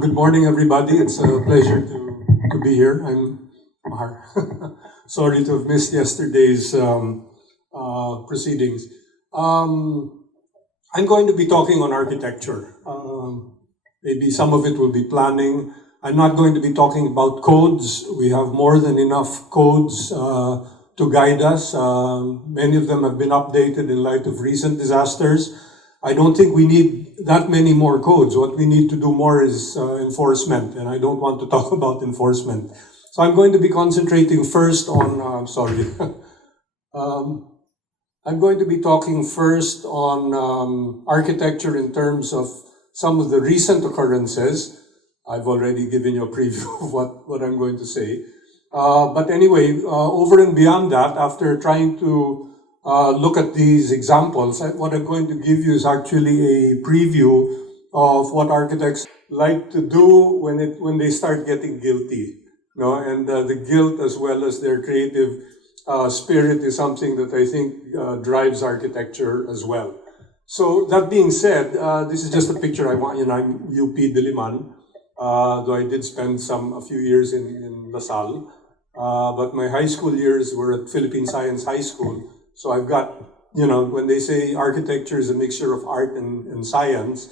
Good morning, everybody. It's a pleasure to be here. I'm Mahar. Sorry to have missed yesterday's proceedings. I'm going to be talking on architecture. Maybe some of it will be planning. I'm not going to be talking about codes. We have more than enough codes to guide us. Many of them have been updated in light of recent disasters. I don't think we need that many more codes. What we need to do more is enforcement, and I don't want to talk about enforcement. So I'm going to be concentrating first on, I'm going to be talking first on architecture in terms of some of the recent occurrences. I've already given you a preview of what I'm going to say. But anyway, over and beyond that, after trying to look at these examples, what I'm going to give you is actually a preview of what architects like to do when they start getting guilty. And the guilt as well as their creative spirit is something that I think drives architecture as well. So that being said, this is just a picture I want. I'm UP Diliman, though I did spend a few years in LaSalle. But my high school years were at Philippine Science High School. So I've got, when they say architecture is a mixture of art and science,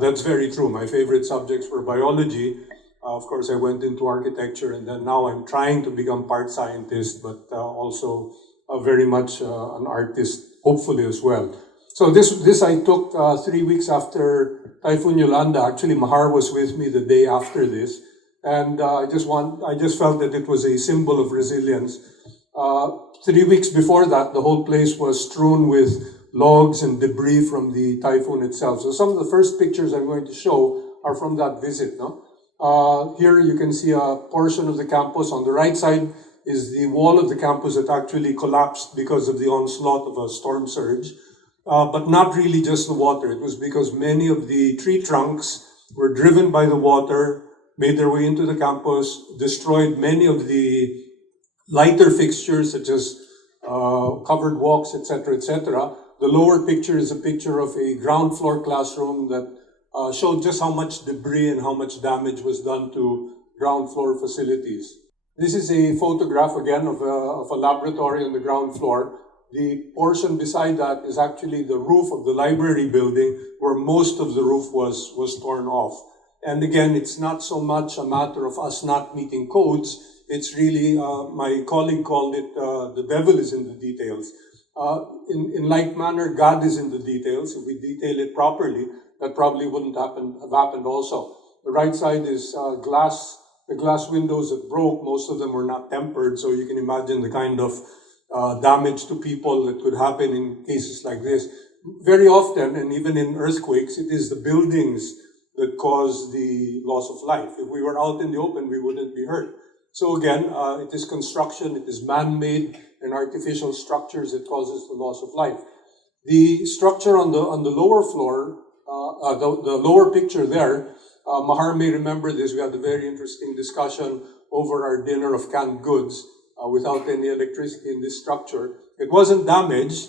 that's very true. My favorite subjects were biology. Of course, I went into architecture, and then now I'm trying to become part scientist, but also very much an artist, hopefully as well. So this I took 3 weeks after Typhoon Yolanda. Actually, Mahar was with me the day after this, and I just felt that it was a symbol of resilience. 3 weeks before that, the whole place was strewn with logs and debris from the typhoon itself. So some of the first pictures I'm going to show are from that visit. Here you can see a portion of the campus. On the right side is the wall of the campus that actually collapsed because of the onslaught of a storm surge. But not really just the water. It was because many of the tree trunks were driven by the water, made their way into the campus, destroyed many of the lighter fixtures such as covered walks, etc., etc. The lower picture is a picture of a ground floor classroom that showed just how much debris and how much damage was done to ground floor facilities. This is a photograph again of a laboratory on the ground floor. The portion beside that is actually the roof of the library building, where most of the roof was torn off. And again, it's not so much a matter of us not meeting codes. It's really, my colleague called it, the devil is in the details. In like manner, God is in the details. If we detail it properly, that probably wouldn't have happened also. The right side is glass. The glass windows that broke, most of them were not tempered, so you can imagine the kind of damage to people that could happen in cases like this. Very often, and even in earthquakes, it is the buildings that cause the loss of life. If we were out in the open, we wouldn't be hurt. So again, it is construction, it is man-made and artificial structures that causes the loss of life. The structure on the lower floor, the lower picture there, Mahar may remember this. We had a very interesting discussion over our dinner of canned goods without any electricity in this structure. It wasn't damaged.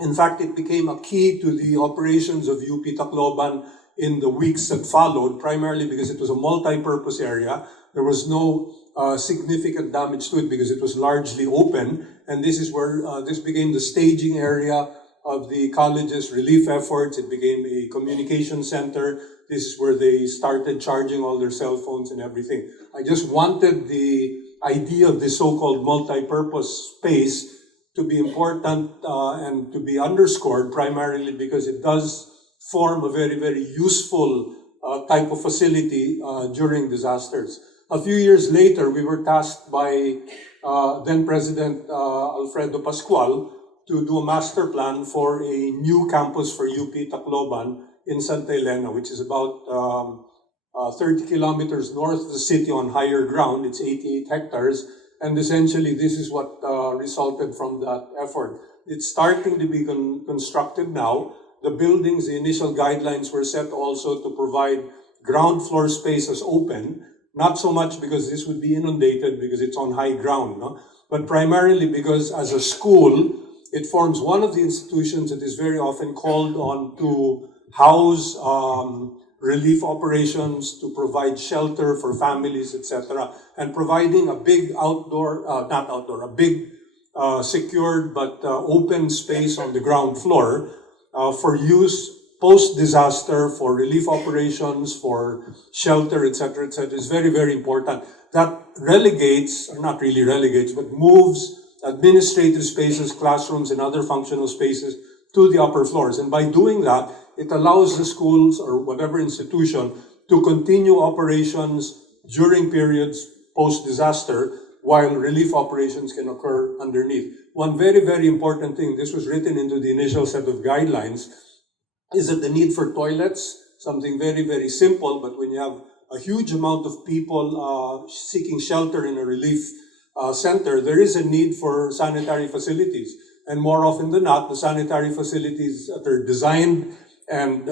In fact, it became a key to the operations of UP Tacloban in the weeks that followed, primarily because it was a multi-purpose area. There was no significant damage to it because it was largely open, and this is where this became the staging area of the college's relief efforts. It became a communication center. This is where they started charging all their cell phones and everything. I just wanted the idea of this so-called multi-purpose space to be important and to be underscored, primarily because it does form a very, very useful type of facility during disasters. A few years later, we were tasked by then President Alfredo Pascual to do a master plan for a new campus for UP Tacloban in Santa Elena, which is about 30 kilometers north of the city on higher ground. It's 88 hectares. And essentially, this is what resulted from that effort. It's starting to be constructed now. The buildings, the initial guidelines were set also to provide ground floor spaces open, not so much because this would be inundated because it's on high ground, but primarily because as a school, it forms one of the institutions that is very often called on to house relief operations, to provide shelter for families, etc., and providing a big a big secured but open space on the ground floor for use post-disaster, for relief operations, for shelter, etc., etc., is very, very important. That relegates, or not really relegates, but moves administrative spaces, classrooms, and other functional spaces to the upper floors. And by doing that, it allows the schools or whatever institution to continue operations during periods post-disaster while relief operations can occur underneath. One very, very important thing, this was written into the initial set of guidelines, is that the need for toilets, something very, very simple, but when you have a huge amount of people seeking shelter in a relief center, there is a need for sanitary facilities. And more often than not, the sanitary facilities that are designed and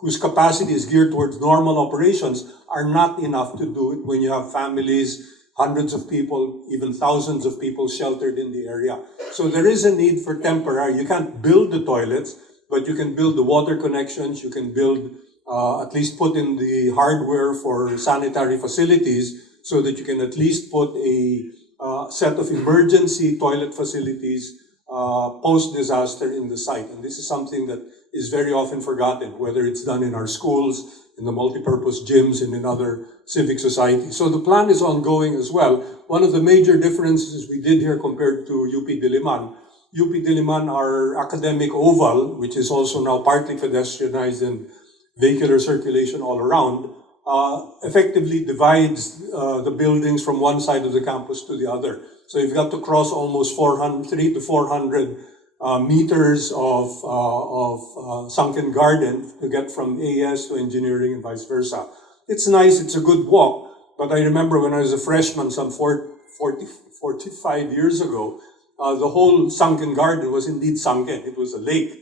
whose capacity is geared towards normal operations are not enough to do it when you have families, hundreds of people, even thousands of people sheltered in the area. So there is a need for temporary. You can't build the toilets, but you can build the water connections, you can build, at least put in the hardware for sanitary facilities so that you can at least put a set of emergency toilet facilities post-disaster in the site. And this is something that is very often forgotten, whether it's done in our schools, in the multipurpose gyms, and in other civic societies. So the plan is ongoing as well. One of the major differences we did here compared to UP Diliman, UP Diliman, our academic oval, which is also now partly pedestrianized and vehicular circulation all around, effectively divides the buildings from one side of the campus to the other. So you've got to cross almost 300 to 400 meters of sunken garden to get from AS to engineering and vice versa. It's nice, it's a good walk, but I remember when I was a freshman some 45 years ago, the whole sunken garden was indeed sunken. It was a lake,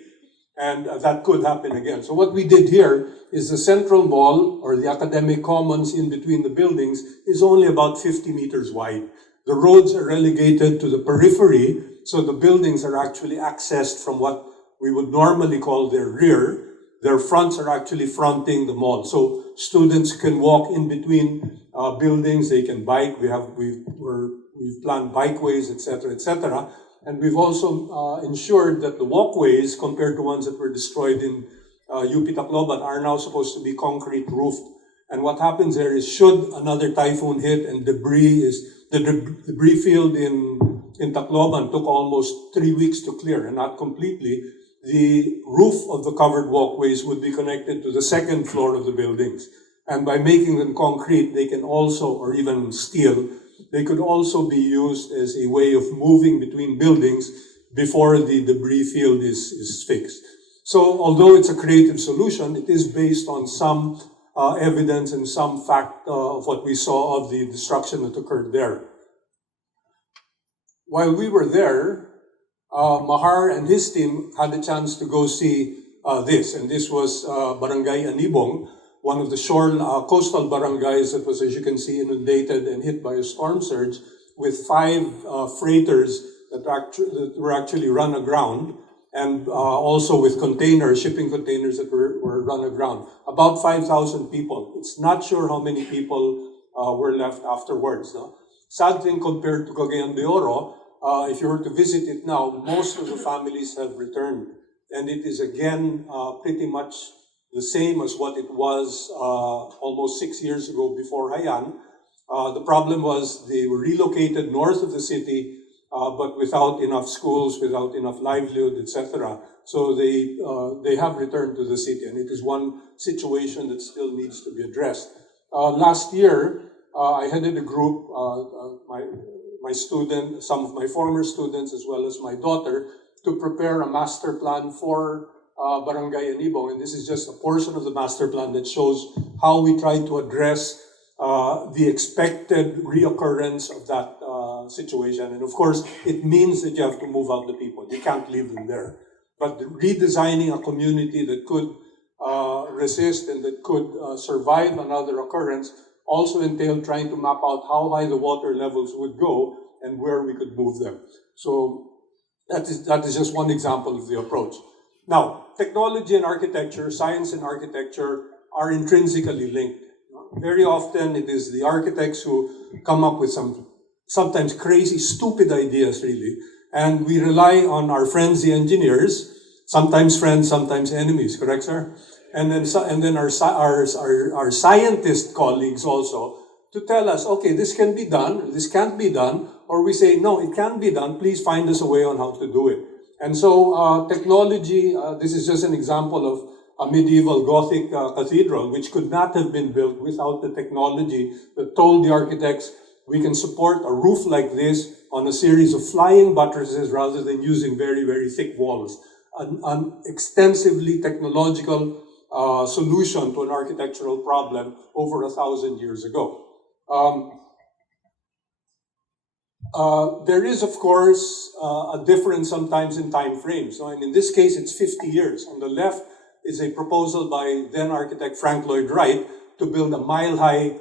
and that could happen again. So what we did here is the central mall, or the academic commons in between the buildings, is only about 50 meters wide. The roads are relegated to the periphery, so the buildings are actually accessed from what we would normally call their rear. Their fronts are actually fronting the mall. So students can walk in between buildings, they can bike. We've planned bikeways, etc., etc. And we've also ensured that the walkways, compared to ones that were destroyed in UP Tacloban, are now supposed to be concrete roofed. And what happens there is, should another typhoon hit and the debris field in Tacloban took almost 3 weeks to clear, and not completely, the roof of the covered walkways would be connected to the second floor of the buildings. And by making them concrete, they can also, or even steel, they could also be used as a way of moving between buildings before the debris field is fixed. So although it's a creative solution, it is based on some evidence and some fact of what we saw of the destruction that occurred there. While we were there, Mahar and his team had a chance to go see this, and this was Barangay Anibong, one of the coastal barangays that was, as you can see, inundated and hit by a storm surge, with 5 freighters that were actually run aground, and also with shipping containers that were run aground. About 5,000 people. It's not sure how many people were left afterwards. No? Sad thing, compared to Cagayan de Oro, if you were to visit it now, most of the families have returned. And it is again pretty much the same as what it was almost 6 years ago before Haiyan. The problem was they were relocated north of the city, but without enough schools, without enough livelihood, etc. So they have returned to the city, and it is one situation that still needs to be addressed. Last year, I headed a group, my student, some of my former students, as well as my daughter, to prepare a master plan for Barangay Anibong. And this is just a portion of the master plan that shows how we try to address the expected reoccurrence of that situation. And of course, it means that you have to move out the people. You can't leave them there. But redesigning a community that could resist and that could survive another occurrence also entailed trying to map out how high the water levels would go and where we could move them. So that is just one example of the approach. Now, technology and architecture, science and architecture are intrinsically linked. Very often it is the architects who come up with some sometimes crazy, stupid ideas, really, and we rely on our friends, the engineers, sometimes friends, sometimes enemies, correct, sir? And then our scientist colleagues also to tell us, okay, this can be done, this can't be done, or we say, no, it can be done, please find us a way on how to do it. And so technology, this is just an example of a medieval Gothic cathedral, which could not have been built without the technology that told the architects, we can support a roof like this on a series of flying buttresses rather than using very, very thick walls. An extensively technological solution to an architectural problem over 1,000 years ago. There is, of course, a difference sometimes in time frames. So, and in this case, it's 50 years. On the left is a proposal by then architect Frank Lloyd Wright to build a mile-high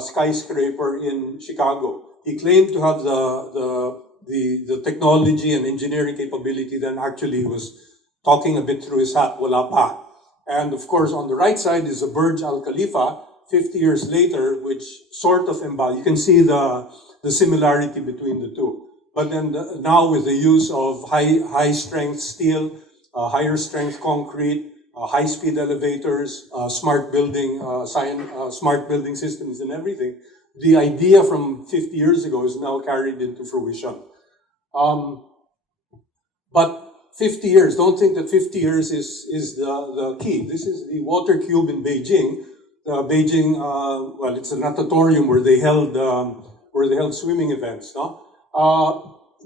skyscraper in Chicago. He claimed to have the technology and engineering capability, then actually was talking a bit through his hat, wala pa. And of course, on the right side is the Burj Al Khalifa, 50 years later, which sort of embodies, you can see the similarity between the two. But then now with the use of high strength steel, higher strength concrete, high-speed elevators, smart building systems and everything, the idea from 50 years ago is now carried into fruition. But 50 years, don't think that 50 years is the key. This is the water cube in Beijing. Well, it's a natatorium where they held swimming events. No?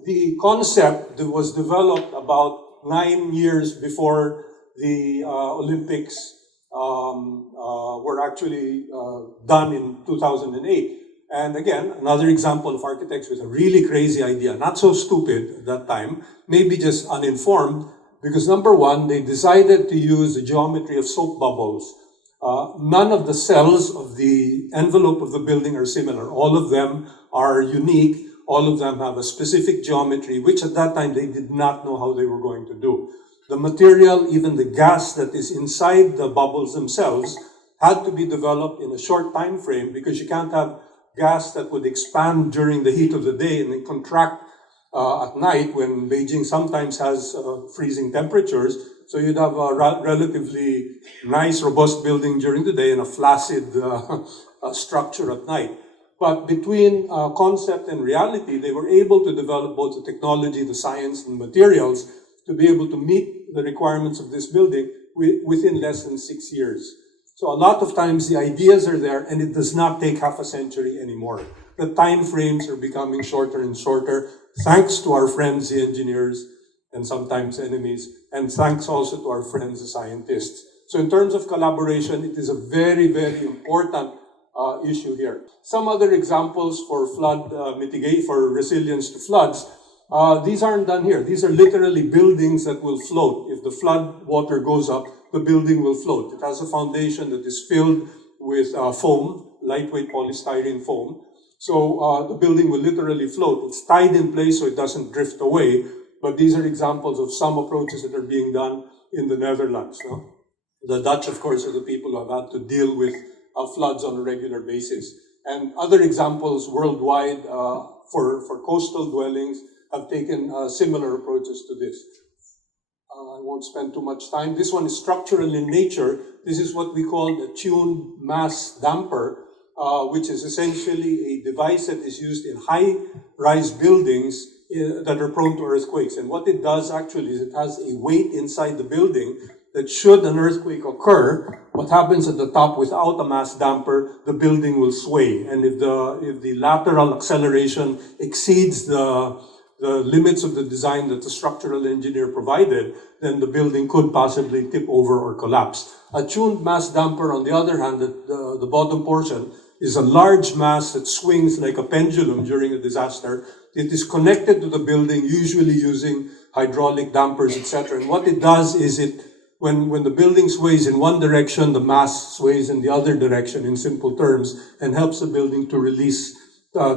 The concept that was developed about 9 years before the Olympics were actually done in 2008. And again, another example of architects with a really crazy idea, not so stupid at that time, maybe just uninformed, because number one, they decided to use the geometry of soap bubbles. None of the cells of the envelope of the building are similar. All of them are unique. All of them have a specific geometry, which at that time they did not know how they were going to do. The material, even the gas that is inside the bubbles themselves, had to be developed in a short time frame because you can't have gas that would expand during the heat of the day and then contract at night when Beijing sometimes has freezing temperatures. So you'd have a relatively nice, robust building during the day and a flaccid structure at night. But between concept and reality, they were able to develop both the technology, the science, and materials to be able to meet the requirements of this building within less than 6 years. So a lot of times the ideas are there and it does not take half a century anymore. The time frames are becoming shorter and shorter, thanks to our friends, the engineers, and sometimes enemies, and thanks also to our friends, the scientists. So in terms of collaboration, it is a very, very important issue here. Some other examples for flood mitigation, for resilience to floods. These aren't done here. These are literally buildings that will float. If the flood water goes up, the building will float. It has a foundation that is filled with foam, lightweight polystyrene foam. So the building will literally float. It's tied in place so it doesn't drift away. But these are examples of some approaches that are being done in the Netherlands. No? The Dutch, of course, are the people who have had to deal with floods on a regular basis. And other examples worldwide for coastal dwellings have taken similar approaches to this. I won't spend too much time. This one is structural in nature. This is what we call the Attune mass damper, which is essentially a device that is used in high-rise buildings that are prone to earthquakes. And what it does actually is it has a weight inside the building that should an earthquake occur, what happens at the top without a mass damper, the building will sway. And if the lateral acceleration exceeds the limits of the design that the structural engineer provided, then the building could possibly tip over or collapse. A tuned mass damper, on the other hand, the bottom portion, is a large mass that swings like a pendulum during a disaster. It is connected to the building, usually using hydraulic dampers, etc. And what it does is when the building sways in one direction, the mass sways in the other direction, in simple terms, and helps the building to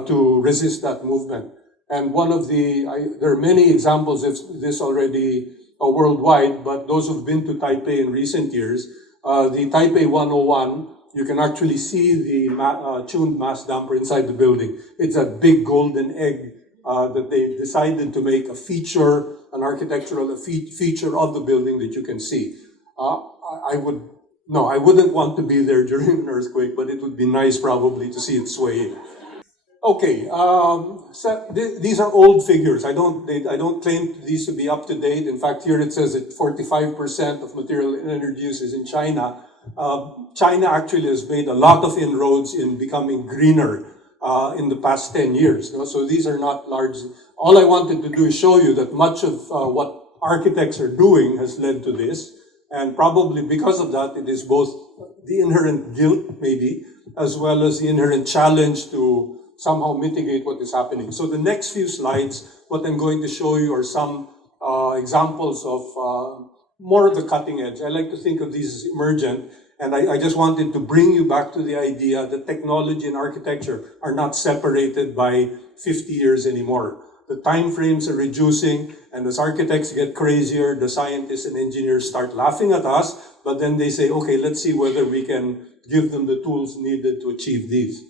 to resist that movement. And there are many examples of this already worldwide, but those who've been to Taipei in recent years, the Type A 101, you can actually see the tuned mass damper inside the building. It's a big golden egg that they decided to make a feature, an architectural feature of the building that you can see. I wouldn't want to be there during an earthquake, but it would be nice probably to see it swaying. Okay, so these are old figures. I don't claim these to be up to date. In fact, here it says that 45% of material energy use is in China. China actually has made a lot of inroads in becoming greener in the past 10 years. You know? So these are not large. All I wanted to do is show you that much of what architects are doing has led to this. And probably because of that, it is both the inherent guilt, maybe, as well as the inherent challenge to somehow mitigate what is happening. So the next few slides, what I'm going to show you are some examples of more of the cutting edge. I like to think of these as emergent, and I just wanted to bring you back to the idea that technology and architecture are not separated by 50 years anymore. The time frames are reducing, and as architects get crazier, the scientists and engineers start laughing at us, but then they say, okay, let's see whether we can give them the tools needed to achieve these.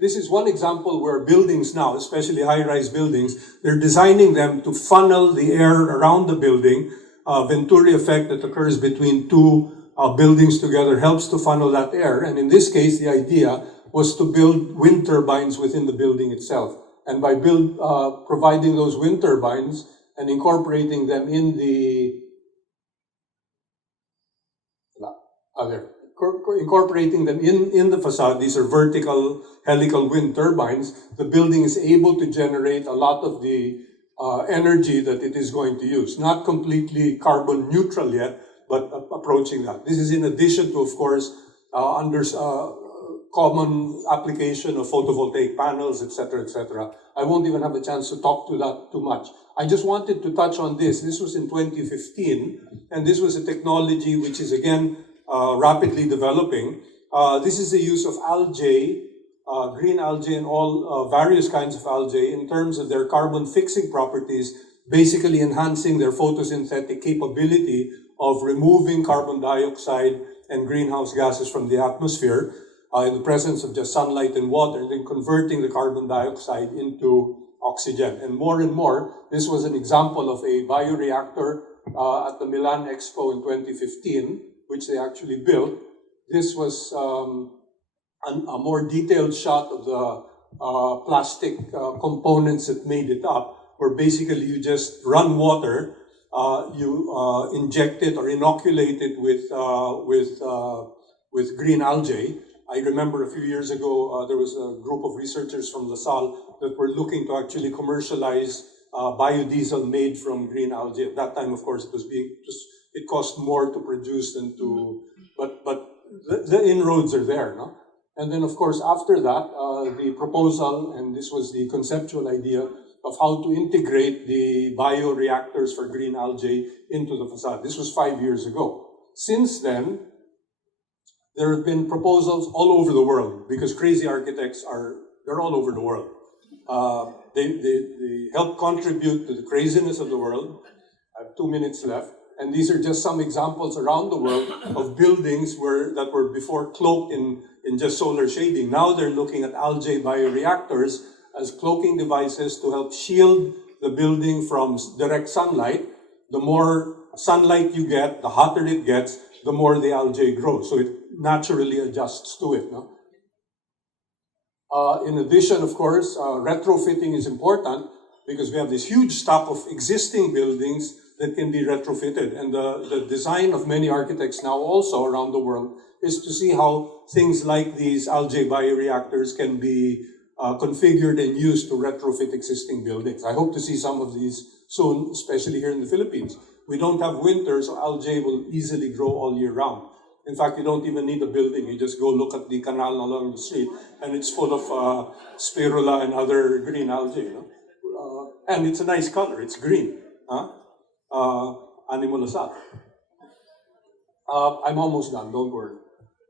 This is one example where buildings now, especially high-rise buildings, they're designing them to funnel the air around the building. Venturi effect that occurs between two buildings together helps to funnel that air. And in this case, the idea was to build wind turbines within the building itself. And by providing those wind turbines and incorporating them in the incorporating them in the facade, these are vertical helical wind turbines, the building is able to generate a lot of the energy that it is going to use. Not completely carbon neutral yet, but approaching that. This is in addition to, of course, common application of photovoltaic panels, etc., etc. I won't even have a chance to talk to that too much. I just wanted to touch on this. This was in 2015, and this was a technology which is, again, rapidly developing. This is the use of algae, green algae and all various kinds of algae in terms of their carbon fixing properties, basically enhancing their photosynthetic capability of removing carbon dioxide and greenhouse gases from the atmosphere in the presence of just sunlight and water, and then converting the carbon dioxide into oxygen. And more, this was an example of a bioreactor at the Milan Expo in 2015, which they actually built. This was a more detailed shot of the plastic components that made it up, where basically you just run water, you inject it or inoculate it with green algae. I remember a few years ago, there was a group of researchers from LaSalle that were looking to actually commercialize biodiesel made from green algae. At that time, of course, it cost more to produce than to, but the inroads are there, no? And then, of course, after that, the proposal, and this was the conceptual idea of how to integrate the bioreactors for green algae into the facade. This was 5 years ago. Since then, there have been proposals all over the world, because crazy architects they're all over the world. They help contribute to the craziness of the world. I have 2 minutes left. And these are just some examples around the world of buildings that were before cloaked in just solar shading. Now they're looking at algae bioreactors as cloaking devices to help shield the building from direct sunlight. The more sunlight you get, the hotter it gets, the more the algae grows. So it naturally adjusts to it. No? In addition, of course, retrofitting is important because we have this huge stock of existing buildings that can be retrofitted. And the design of many architects now also around the world is to see how things like these algae bioreactors can be configured and used to retrofit existing buildings. I hope to see some of these soon, especially here in the Philippines. We don't have winter, so algae will easily grow all year round. In fact, you don't even need a building. You just go look at the canal along the street, and it's full of spirula and other green algae. You know? And it's a nice color. It's green. Huh? Animo lasal. I'm almost done, don't worry.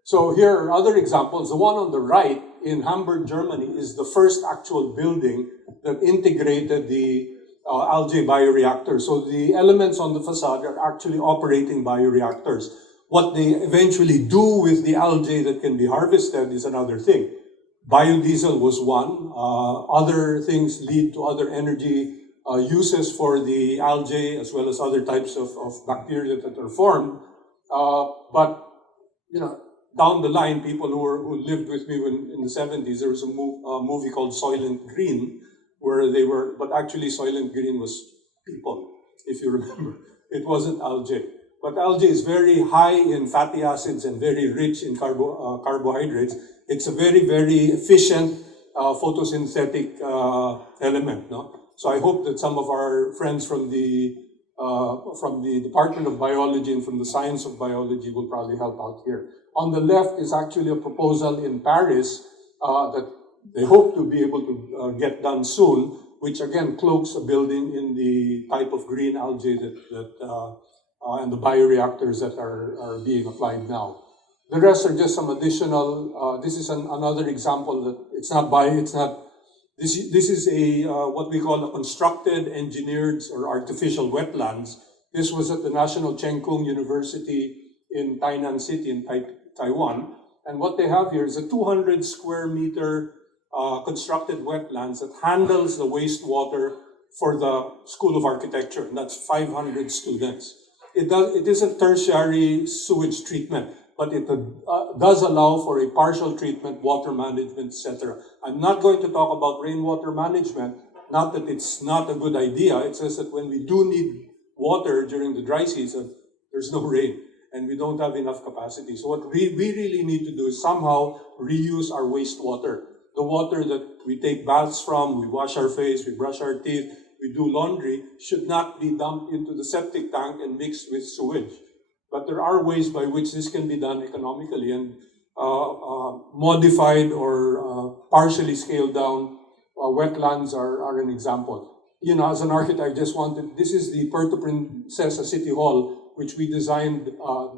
So here are other examples. The one on the right in Hamburg, Germany is the first actual building that integrated the algae bioreactor. So the elements on the facade are actually operating bioreactors. What they eventually do with the algae that can be harvested is another thing. Biodiesel was one. Other things lead to other energy uses for the algae, as well as other types of bacteria that are formed. But down the line, people who lived with me in the 70s, there was a movie called Soylent Green, where they were, but actually Soylent Green was people, if you remember. It wasn't algae. But algae is very high in fatty acids and very rich in carbohydrates. It's a very, very efficient photosynthetic element. No? So I hope that some of our friends from the Department of Biology and from the Science of Biology will probably help out here. On the left is actually a proposal in Paris that they hope to be able to get done soon, which again cloaks a building in the type of green algae and the bioreactors that are being applied now. The rest are just some additional. This is another example that it's not. This is a what we call a constructed, engineered, or artificial wetlands. This was at the National Cheng Kung University in Tainan City in Taiwan. And what they have here is a 200 square meter constructed wetlands that handles the wastewater for the School of Architecture, and that's 500 students. It isn't tertiary sewage treatment, but it does allow for a partial treatment, water management, etc. I'm not going to talk about rainwater management, not that it's not a good idea. It's just that when we do need water during the dry season, there's no rain, and we don't have enough capacity. So what we really need to do is somehow reuse our wastewater. The water that we take baths from, we wash our face, we brush our teeth, we do laundry, should not be dumped into the septic tank and mixed with sewage. But there are ways by which this can be done economically, and modified or partially scaled down wetlands are an example. As an architect, this is the Puerto Princesa City Hall, which we designed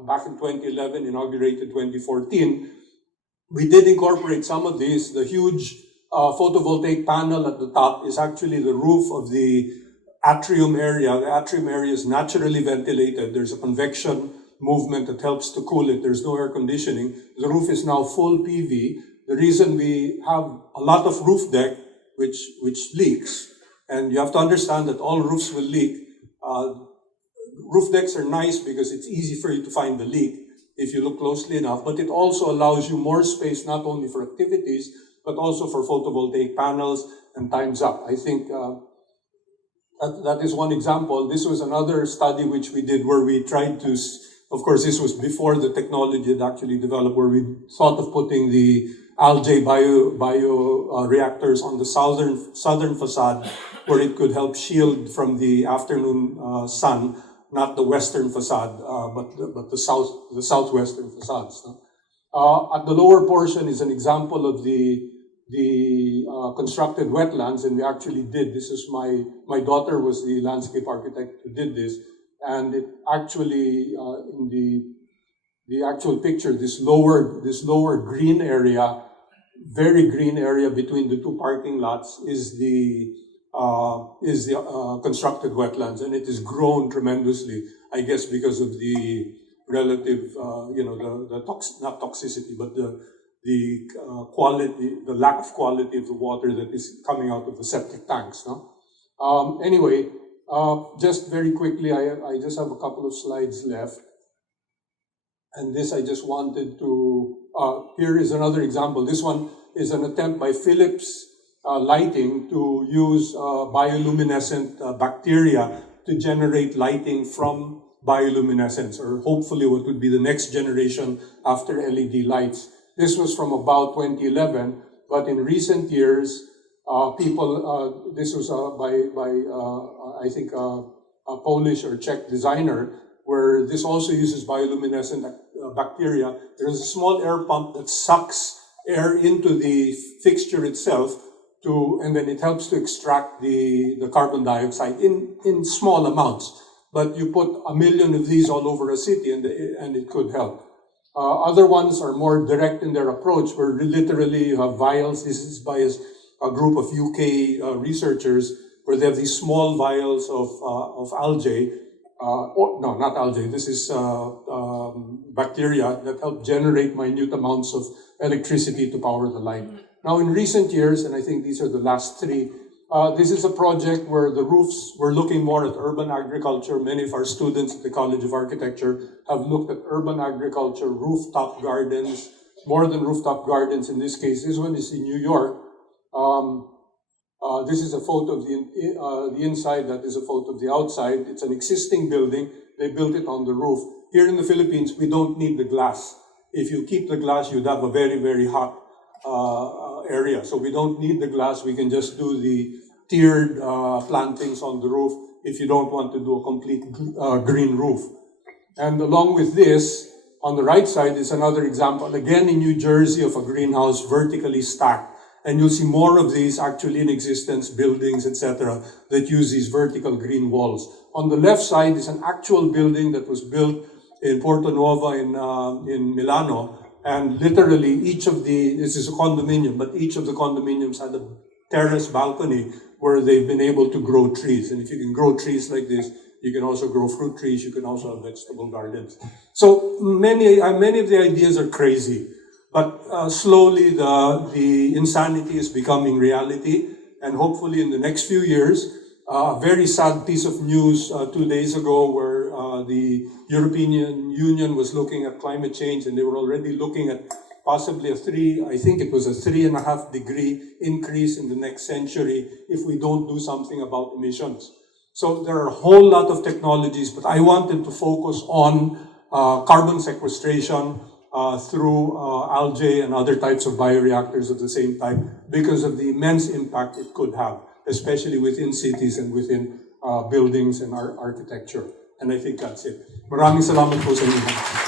back in 2011, inaugurated 2014. We did incorporate some of these. The huge photovoltaic panel at the top is actually the roof of the atrium area. The atrium area is naturally ventilated. There's a convection movement that helps to cool it. There's no air conditioning. The roof is now full PV. The reason we have a lot of roof deck, which leaks, and you have to understand that all roofs will leak. Roof decks are nice because it's easy for you to find the leak if you look closely enough, but it also allows you more space, not only for activities, but also for photovoltaic panels and time's up. I think that is one example. This was another study which we did where we tried to, of course, this was before the technology had actually developed, where we thought of putting the Algae Bio Reactors on the southern facade, where it could help shield from the afternoon sun, not the western facade, but the southwestern facades. At the lower portion is an example of the constructed wetlands, and we actually did. This is my daughter was the landscape architect who did this, and it actually in the actual picture, this lower green area, very green area between the two parking lots is the constructed wetlands, and it has grown tremendously, I guess, because of the relative, not toxicity, but the quality, the lack of quality of the water that is coming out of the septic tanks. No? Anyway, just very quickly, I just have a couple of slides left. And this I just wanted to, here is another example. This one is an attempt by Philips Lighting to use bioluminescent bacteria to generate lighting from bioluminescence, or hopefully what would be the next generation after LED lights. This was from about 2011, but in recent years, this was by I think a Polish or Czech designer, where this also uses bioluminescent bacteria. There's a small air pump that sucks air into the fixture itself, and then it helps to extract the carbon dioxide in small amounts. But you put 1 million of these all over a city, and it could help. Other ones are more direct in their approach, where literally you have vials. This is by a group of UK researchers, where they have these small vials of algae, or no, not algae. This is bacteria that help generate minute amounts of electricity to power the light. Now, in recent years, and I think these are the last three, this is a project where the roofs, we're looking more at urban agriculture. Many of our students at the College of Architecture have looked at urban agriculture, rooftop gardens, more than rooftop gardens in this case. This one is in New York. This is a photo of the inside, that is a photo of the outside. It's an existing building. They built it on the roof. Here in the Philippines, we don't need the glass. If you keep the glass, you'd have a very, very hot area. So we don't need the glass. We can just do the tiered plantings on the roof if you don't want to do a complete green roof. And along with this, on the right side is another example, again in New Jersey, of a greenhouse vertically stacked. And you'll see more of these actually in existence, buildings, etc., that use these vertical green walls. On the left side is an actual building that was built in Porto Nuovo in Milano. And literally each of this is a condominium, but each of the condominiums had a terrace balcony where they've been able to grow trees. And if you can grow trees like this, you can also grow fruit trees, you can also have vegetable gardens. So many of the ideas are crazy. But slowly the insanity is becoming reality, and hopefully in the next few years, a very sad piece of news 2 days ago where the European Union was looking at climate change, and they were already looking at possibly a 3.5 degree increase in the next century if we don't do something about emissions. So there are a whole lot of technologies, but I wanted to focus on carbon sequestration, through algae and other types of bioreactors of the same type, because of the immense impact it could have, especially within cities and within buildings and architecture. And I think that's it. Maraming salamat po sa inyo.